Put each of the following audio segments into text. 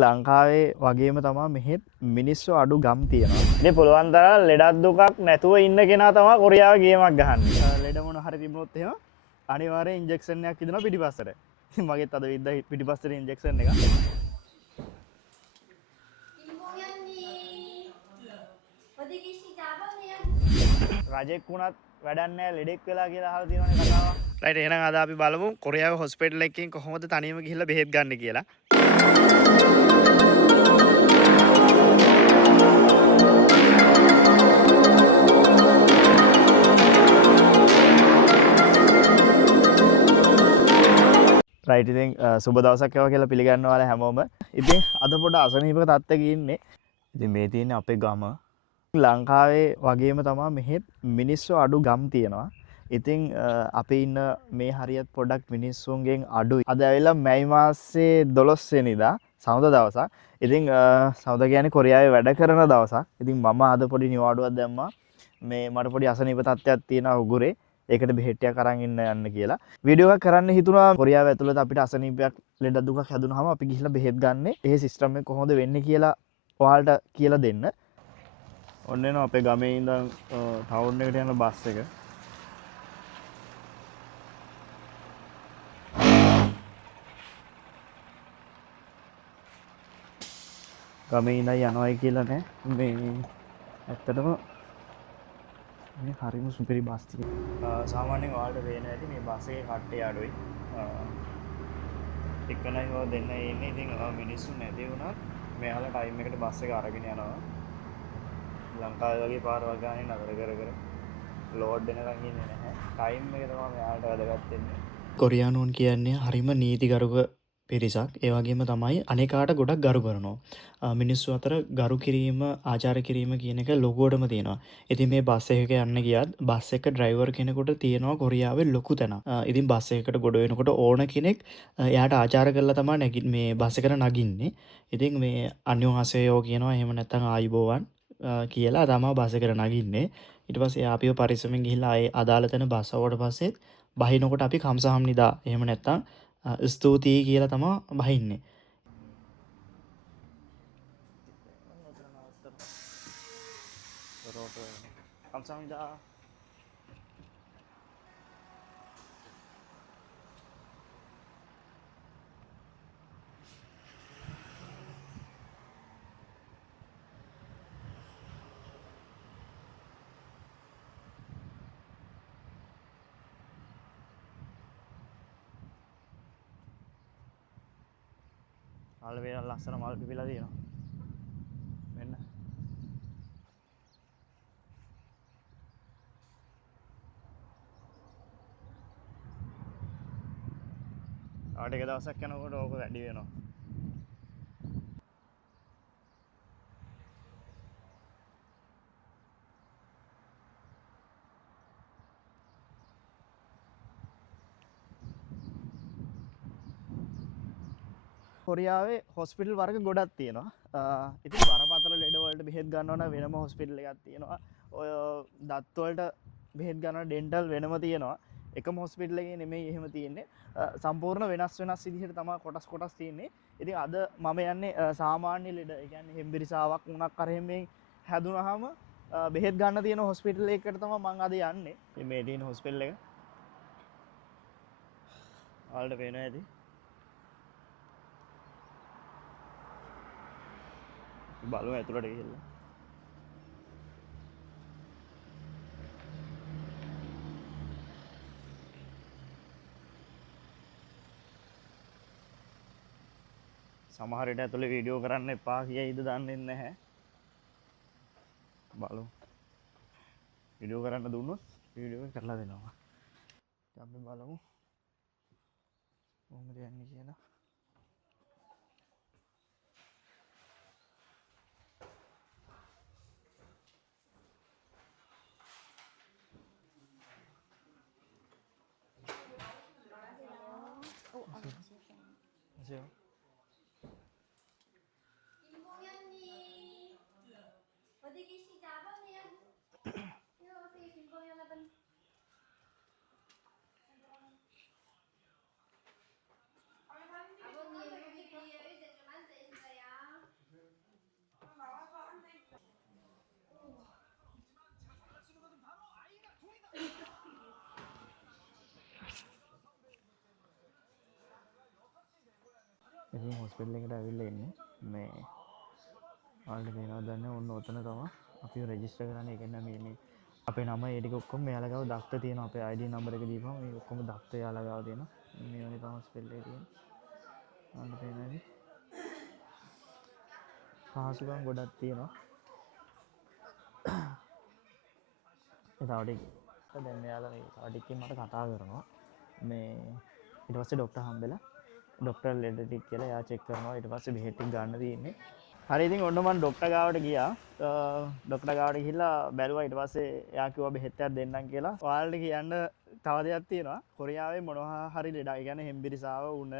ලංකාවේ වගේම තමා මෙහෙත් මිනිස්සු අඩු ගම් තියෙනවා. ඉතින් පුළුවන් තරම් ලෙඩක් දුකක් නැතුව ඉන්න කෙනා තමයි කොරියාවේ ගේමක් ගහන්නේ. ලෙඩ මොන හරි තිබුණොත් එහෙම අනිවාර්යෙන් ඉන්ජෙක්ෂන් එකක් ඉදනවා පිටිපස්සට. ඉතින් මගෙත් අද විද්දා පිටිපස්සට ඉන්ජෙක්ෂන් එකක්. රජෙක් වුණත් වැඩක් නැහැ ලෙඩෙක් වෙලා කියලා අහලා තියෙනවනේ කතාවක්. රයිට් එහෙනම් අද අපි බලමු කොරියාවේ හොස්පිටල් එකකින් කොහොමද තනියම ගිහිල්ලා බෙහෙත් ගන්න කියලා. රයිට් ඉතින් සුබ දවසක් වේවා කියලා පිළිගන්නවා හැමෝම. ඉතින් අද පොඩ අසනීපක තත්ත්වයක ඉන්නේ. ඉතින් මේ තියෙන්නේ අපේ ගම. ලංකාවේ වගේම තමයි මෙහෙත් මිනිස්සු අඩු ගම් තියෙනවා. ඉතින් අපි ඉන්න මේ හරියත් පොඩක් මිනිස්සුන්ගෙන් අඩුයි. අද ඇවිල්ලා මැයි මාසේ 12 වෙනිදා සඳුදා දවසක්. ඉතින් සඳුදා කියන්නේ කොරියාවේ වැඩ කරන දවසක්. ඉතින් මම අද පොඩි නිවාඩුවක් දැම්මා. මේ මට පොඩි අසනීප තත්ත්වයක් තියෙනවා උගුරේ. ඒකට බෙහෙට්ටියක් අරන් යන්න කියලා. වීඩියෝ එකක් කරන්න හිතුණා කොරියාව ඇතුළත අපිට අසනීපයක් ලෙඩ දුකක් හැදුනහම අපි ගිහිල්ලා බෙහෙත් ගන්න. ඒ සිස්ටම් එක කොහොමද වෙන්නේ කියලා ඔයාලට කියලා දෙන්න. ඔන්න එනවා අපේ ගමේ ඉඳන් ටවුන් එකට යන බස් එක. ගමේ ඉඳන් යනවායි කියලා නෑ. මේ ඇත්තටම මේ හරිම සුපිරි බස් ටික. සාමාන්‍යයෙන් ඔයාලට පේන ඇති මේ බස් එකේ කට්ටිය අඩුයි. එක්කනයි හො දෙන්න ඉන්නේ. ඉතින් මිනිස්සු නැති වුණත් මෙයාලා ටයිම් එකට බස් එක අරගෙන යනවා. ලංකාවේ වගේ පාරවල් ගානේ නතර කර ලෝඩ් වෙනකන් ඉන්නේ නැහැ. ටයිම් එක තමයි මෙයාලට වැදගත් වෙන්නේ. කොරියානුන් කියන්නේ හරිම නීතිගරුක පිරිසක්. ඒ වගේම තමයි අනේකාට ගොඩක් ගරු කරනවා. මිනිස්සු අතර ගරු කිරීම, ආචාර කිරීම කියන එක ලොකුවටම තියෙනවා. ඉතින් මේ බස් එකක යන්න ගියත් බස් එක ඩ්‍රයිවර් කෙනෙකුට තියෙනවා කොරියාවේ ලොකු තැනක්. ඉතින් බස් එකකට ගොඩ වෙනකොට ඕන කෙනෙක් එයාට ආචාර කරලා තමයි මේ බස් එකට නගින්නේ. ඉතින් මේ අන්‍යෝහසයෝ කියනවා එහෙම නැත්නම් ආයිබෝවන් කියලා තමයි බස් එකට නගින්නේ. ඊට පස්සේ අපිව පරිස්සමෙන් ගිහිල්ලා ආයේ අදාළ තැන බස් ආවට පස්සේ බහිනකොට අපි කම්සහම්නිදා එහෙම නැත්නම් ස්තුතියි කියලා තමයි බහින්නේ. කම්සහම්නිදා මල් වේල ලස්සන මල් පිපිලා තියෙනවා. මෙන්න. ආට එක දවසක් යනකොට ඕක වැඩි වෙනවා. කොරියාවේ හොස්පිටල් වර්ග ගොඩක් තියෙනවා. ඉතින් බරපතල ලෙඩ වලට බෙහෙත් ගන්නවා නම් වෙනම හොස්පිටල් එකක් තියෙනවා. ඔය දත් වලට බෙහෙත් ගන්නවා ඩෙන්ටල් වෙනම තියෙනවා. එකම හොස්පිටල් එකේ නෙමෙයි එහෙම තියෙන්නේ. සම්පූර්ණ වෙනස් විදිහට තමයි කොටස් තියෙන්නේ. ඉතින් අද මම යන්නේ සාමාන්‍ය ලෙඩ, ඒ කියන්නේ හෙම්බිරිසාවක් වුණක් අර හැමෙන් හැදුනහම බෙහෙත් ගන්න තියෙන හොස්පිටල් එකකට තමයි මම අද යන්නේ. මේ තියෙන හොස්පිටල් එක. ඔයාලට පේනවා ඇති. බලමු ඇතුළට ගිහිල්ලා. සමහර විට ඇතුලේ වීඩියෝ කරන්න එපා කියයිද දන්නේ නැහැ. බලමු. වීඩියෝ කරන්න දුන්නොත් වීඩියෝ එක කරලා දෙනවා. අපි බලමු. කොහොමද යන්නේ කියලා. 안녕하세요. 김공현님 어디 계시죠? 아버님 이리 오세요. 김공현 아버님. 아버님 여기 뒤에 의자 좀 앉아 있어요. හොස්පිටල් එකට ඇවිල්ලා ඉන්නේ. මේ ඔයාලට පේනවද දන්නේ ඔන්න ඔතන තමයි අපි රෙජිස්ටර් කරන්නේ. ඒ කියන්නේ මේ අපේ නම ඒ ටික ඔක්කොම මෙයාලා ගාව දක්ත තියෙනවා. අපේ ID නම්බර් එක දීපුවම මේ ඔක්කොම දක්ත එයාලා ගාව තියෙනවා. මේ වගේ තමයි හොස්පිටල් එකේ තියෙන්නේ. ඔයාලට පේනවද? පහසුකම් ගොඩක් තියෙනවා. ඒ තව ටික දැන් මෙයාලා මේ තව ටිකකින් මට කතා කරනවා. මේ ඊට පස්සේ ડોක්ටර් හම්බෙලා ડોක්ටර් ලෙඩ ටික කියලා එයා චෙක් කරනවා. ඊට පස්සේ බෙහෙත් ටික ගන්න තියෙන්නේ. හරි ඉතින් ඔන්න මම ડોක්ටර් ගාවට ගියා. ડોක්ටර් ගාවට ගිහිල්ලා බැලුවා. ඊට පස්සේ එයා කිව්වා බෙහෙත් එකක් දෙන්නම් කියලා. ඔයාලට කියන්න තව දෙයක් තියෙනවා. කොරියාවේ මොනවා හරි ලෙඩක්. ඒ කියන්නේ හෙම්බිරිසාව උණ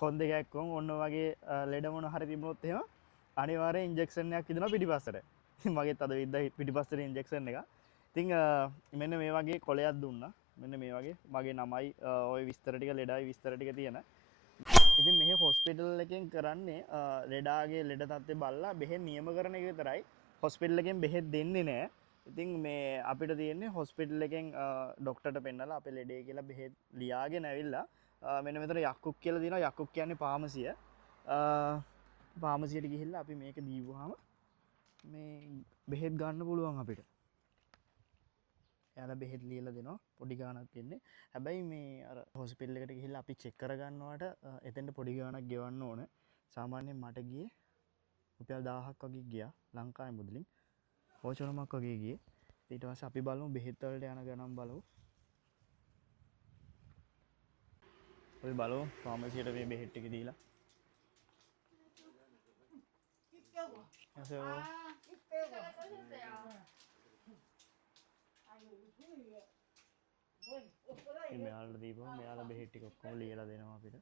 කොන් දෙකක් වුන් ඔන්න වගේ ලෙඩ මොන හරි තිබුණොත් එහෙම අනිවාර්යෙන් ඉන්ජෙක්ෂන් එකක් දෙනවා පිටිපස්සට. මගෙත් අද විද්දා පිටිපස්සට ඉන්ජෙක්ෂන් එක. ඉතින් මෙන්න මේ වගේ කොලයක් දුන්නා. මෙන්න මේ වගේ මගේ නමයි ওই විස්තර ටික ලෙඩයි විස්තර ටික තියෙන. ඉතින් මෙහි හොස්පිටල් එකෙන් කරන්නේ ලෙඩාගේ ලෙඩ තත්ත්වය බලලා බෙහෙත් නියම කරන එක විතරයි. හොස්පිටල් එකෙන් බෙහෙත් දෙන්නේ නැහැ. ඉතින් මේ අපිට තියෙන්නේ හොස්පිටල් එකෙන් ડોක්ටර්ට පෙන්නලා අපේ ලෙඩේ කියලා බෙහෙත් ලියාගෙන ඇවිල්ලා මෙන්න මෙතන යක්කුක් කියලා තියෙනවා. යක්කුක් කියන්නේ ෆාමසිය. ෆාමසියට ගිහිල්ලා අපි මේක දීවුවාම මේ බෙහෙත් ගන්න පුළුවන් අපිට. එයාලා බෙහෙත් ලියලා දෙනවා. පොඩි ගාණක් එන්නේ. හැබැයි මේ අර හොස්පිටල් එකට ගිහිල්ලා අපි චෙක් කරගන්නවට එතෙන්ට පොඩි ගාණක් ගෙවන්න ඕන. සාමාන්‍යයෙන් මට ගියේ රුපියල් 1000ක් වගේ ගියා ලංකාවේ මුදලින්. වෝචරමක් වගේ ගියේ. ඊට පස්සේ අපි බලමු බෙහෙත් වලට යන ගණන් බලමු. අපි බලමු ෆාමසියට මේ බෙහෙත් ටික දීලා. මෙයාලට දීපුවම මෙයාලා බෙහෙත් ටික ඔක්කොම ලියලා දෙනවා අපිට.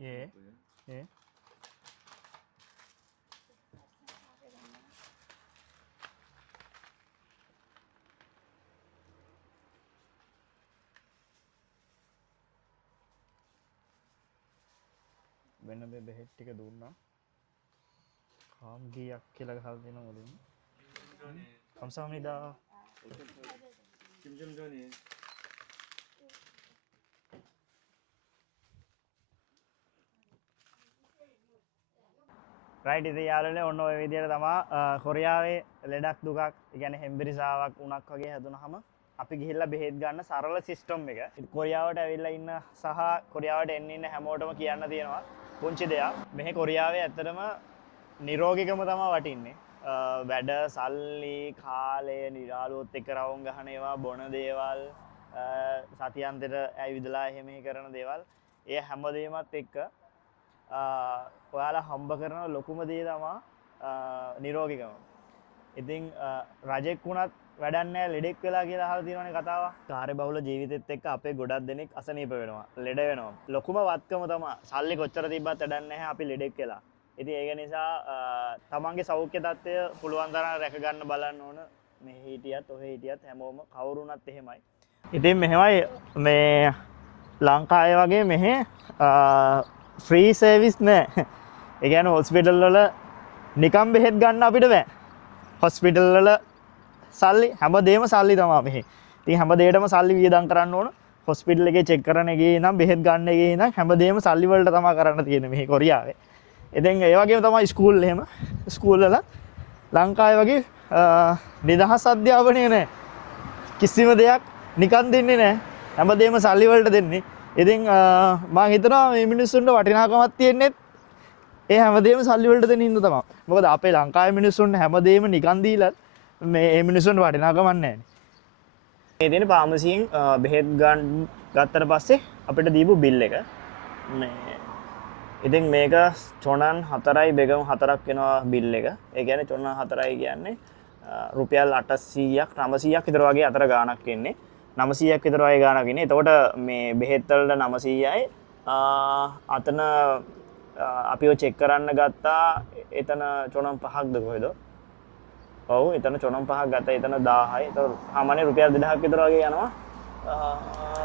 예. 예. වෙන බෙහෙත් ටික දුන්නා. කාම්ගියක් කියලා ගහලා දෙනවා මුලින්ම. 감사합니다. 김정전이. රයිට් ඉතින් යාළුවනේ ඔන්න ඔය විදිහට තමයි කොරියාවේ ලෙඩක් දුකක් ඒ කියන්නේ හෙම්බිරිසාවක් උණක් වගේ හැදුනහම අපි ගිහිල්ලා බෙහෙත් ගන්න සරල සිස්ටම් එක. කොරියාවට ඇවිල්ලා ඉන්න සහ කොරියාවට එන්න ඉන්න හැමෝටම කියන්න තියෙනවා පුංචි දෙයක්. මෙහි කොරියාවේ ඇත්තටම නිරෝගීකම තමයි වටින්නේ. වැඩ සල්ලි කාලය නිරාලුවත් එක්ක රවුම් ගහන ඒවා බොන දේවල් සතියන්තෙට ඇවිදලා එහෙම කරන දේවල් ඒ හැමදේමත් එක්ක ඔයාලා හම්බ කරන ලොකුම දේ තමයි නිරෝගීකම. ඉතින් රජෙක් වුණත් වැඩක් නැහැ ලෙඩෙක් වෙලා කියලා අහලා තියෙනවනේ කතාවක්. කාර්යබහුල ජීවිතෙත් එක්ක අපේ ගොඩක් දෙනෙක් අසනීප වෙනවා, ලෙඩ වෙනවා. ලොකුම වත්කම තමයි සල්ලි කොච්චර තිබ්බත් වැඩක් නැහැ අපි ලෙඩෙක් වෙලා. ඉතින් ඒක නිසා තමන්ගේ සෞඛ්‍ය තත්ත්වය පුළුවන් තරම් රැක ගන්න බලන්න ඕන. මෙහි හිටියත් ඔහෙ හිටියත් හැමෝම කවුරුණත් එහෙමයි. ඉතින් මෙහෙමයි මේ ලංකාවේ වගේ මෙහෙ ෆ්‍රී සර්විස් නෑ. ඒ කියන්නේ හොස්පිටල් වල නිකම් බෙහෙත් ගන්න අපිට බෑ. හොස්පිටල් වල සල්ලි හැමදේම සල්ලි තමයි මෙහි. ඉතින් හැම දෙයකටම සල්ලි වියදම් කරන්න ඕන. හොස්පිටල් එකේ චෙක් කරන එකේ ඉඳන් බෙහෙත් ගන්න එකේ ඉඳන් හැමදේම සල්ලි වලට තමයි කරන්න තියෙන්නේ මෙහි කොරියාවේ. ඉතින් ඒ වගේම තමයි ස්කූල් එහෙම. ස්කූල් වල ලංකාවේ වගේ නිදහස් අධ්‍යාපනය නෑ. කිසිම දෙයක් නිකන් දෙන්නේ නෑ. හැමදේම සල්ලි වලට දෙන්නේ. ඉතින් මම හිතනවා මේ මිනිස්සුන්ට වටිනාකමක් තියෙන්නේ ඒ හැමදේම සල්ලි වලට දෙන හින්දා තමයි. මොකද අපේ ලංකාවේ මිනිස්සුන්ට හැමදේම නිකන් දීලා මේ මිනිස්සුන්ට වටිනාකමක් නැහැ. මේ දෙන ෆාමසියෙන් බෙහෙත් ගත්තට පස්සේ අපිට දීපු බිල් එක මේ ඉතින් මේක චොනන් 4යි බෙගම් 4ක් වෙනවා බිල් එක. ඒ කියන්නේ චොනන් 4යි කියන්නේ රුපියල් 800ක් 900ක් විතර වගේ අතර ගාණක් එන්නේ 900ක් විතර වගේ ගාණක් ඉන්නේ. එතකොට මේ බෙහෙත් වලට 900යි අතන අපිව චෙක් කරන්න ගත්තා එතන චොනම් 5ක්ද කොහෙද? ඔව් එතන චොනම් 5ක් ගත්තා එතන 1000යි. ඒතකොට සාමාන්‍ය රුපියල් 2000ක් විතර වගේ යනවා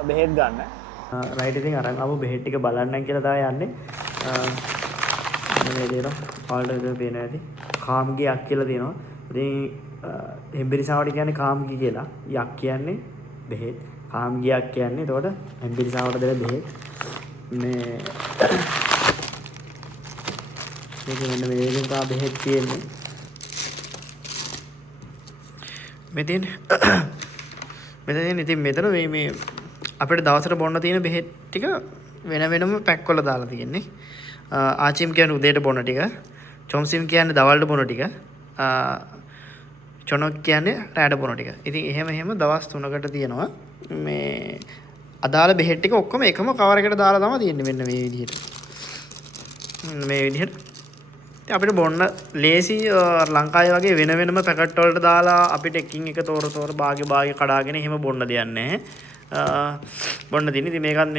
බෙහෙත් ගන්න. රයිට් ඉතින් අරන් ආපු බෙහෙත් ටික බලන්නම් කියලා තමයි යන්නේ. මේ දේන ඔයාලට විතර පේනවා ඇති. කාම්ගියක් කියලා තියෙනවා. ඉතින් හෙම්බිරිසාවට කියන්නේ කාම්ගි කියලා. යක් කියන්නේ බෙහෙත්. කාම්ගියක් කියන්නේ එතකොට හෙම්බිරිසාවට දෙන බෙහෙත්. මේ මේක මෙන්න මේ විදිහට තමයි බෙහෙත් තියෙන්නේ. මෙතන ඉතින් මෙතන මේ අපිට දවසට බොන්න තියෙන බෙහෙත් ටික වෙන වෙනම පැක් කරලා දාලා තියෙන්නේ. ආචිම් කියන්නේ උදේට බොන ටික, චොම්සිම් කියන්නේ දවල්ට බොන ටික, චොනොක් කියන්නේ රාත්‍රීට බොන ටික. ඉතින් එහෙම දවස් 3කට තියෙනවා. මේ අදාළ බෙහෙත් ටික ඔක්කොම එකම කවර එකට දාලා තමයි තියෙන්නේ මෙන්න මේ විදිහට. මේ විදිහට. ඉතින් අපිට බොන්න ලේසි ලංකාවේ වගේ වෙන වෙනම පැකට් වලට දාලා අපිට එකින් එක තෝර භාගේ කඩාගෙන එහෙම බොන්න දෙයක් නැහැ. බොන්න තියෙන්නේ. ඉතින් මේකත්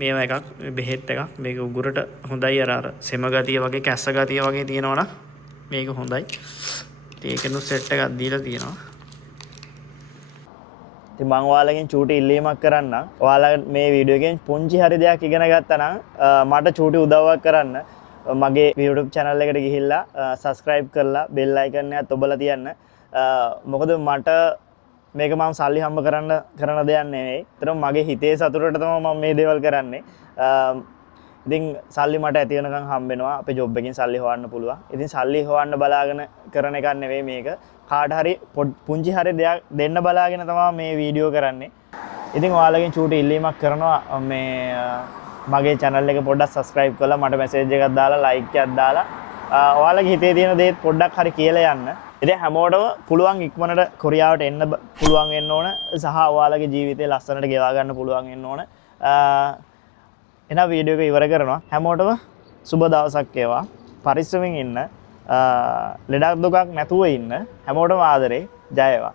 මේව එකක් බෙහෙත් එකක්. මේක උගුරට හොඳයි අර සෙම ගතිය වගේ කැස්ස ගතිය වගේ තියෙනවනම් මේක හොඳයි. ඉතින් ඒකනු සෙට් එකක් දීලා තියෙනවා. ඉතින් මම ඔයාලගෙන් චූටි ඉල්ලීමක් කරන්නම්. ඔයාලා මේ වීඩියෝ එකෙන් පුංචි හරි දෙයක් ඉගෙන ගත්තා නම් මට චූටි උදව්වක් කරන්න. මගේ YouTube channel එකට ගිහිල්ලා subscribe කරලා bell icon එකත් ඔබලා තියන්න. මොකද මට මේක මම සල්ලි හම්බ කරන දෙයක් නෙවෙයි. ඒතර මගේ හිතේ සතුටට තමයි මම මේ දේවල් කරන්නේ. ඉතින් සල්ලි මට ඇති වෙනකන් හම්බ වෙනවා. අපේ ජොබ් එකකින් සල්ලි හොයන්න පුළුවන්. ඉතින් සල්ලි හොයන්න බලාගෙන කරන එකක් නෙවෙයි මේක. කාට හරි පුංචි හරි දෙයක් දෙන්න බලාගෙන තමයි මේ වීඩියෝ කරන්නේ. ඉතින් ඔයාලගෙන් චූටි ඉල්ලීමක් කරනවා මේ මගේ channel එක පොඩ්ඩක් subscribe කරලා මට message එකක් දාලා like එකක් දාලා ඔයාලගේ හිතේ තියෙන දේත් පොඩ්ඩක් හරි කියලා යන්න. ඉතින් හැමෝටම පුළුවන් ඉක්මනට කොරියාවට එන්න පුළුවන් වෙන්න ඕන සහ ඔයාලගේ ජීවිතේ ලස්සනට ගෙවා ගන්න පුළුවන් වෙන්න ඕන. එහෙනම් වීඩියෝ එක ඉවර කරනවා. හැමෝටම සුබ දවසක් වේවා. පරිස්සමින් ඉන්න. ලෙඩක් දුකක් නැතුව ඉන්න. හැමෝටම ආදරේ. ජය වේවා.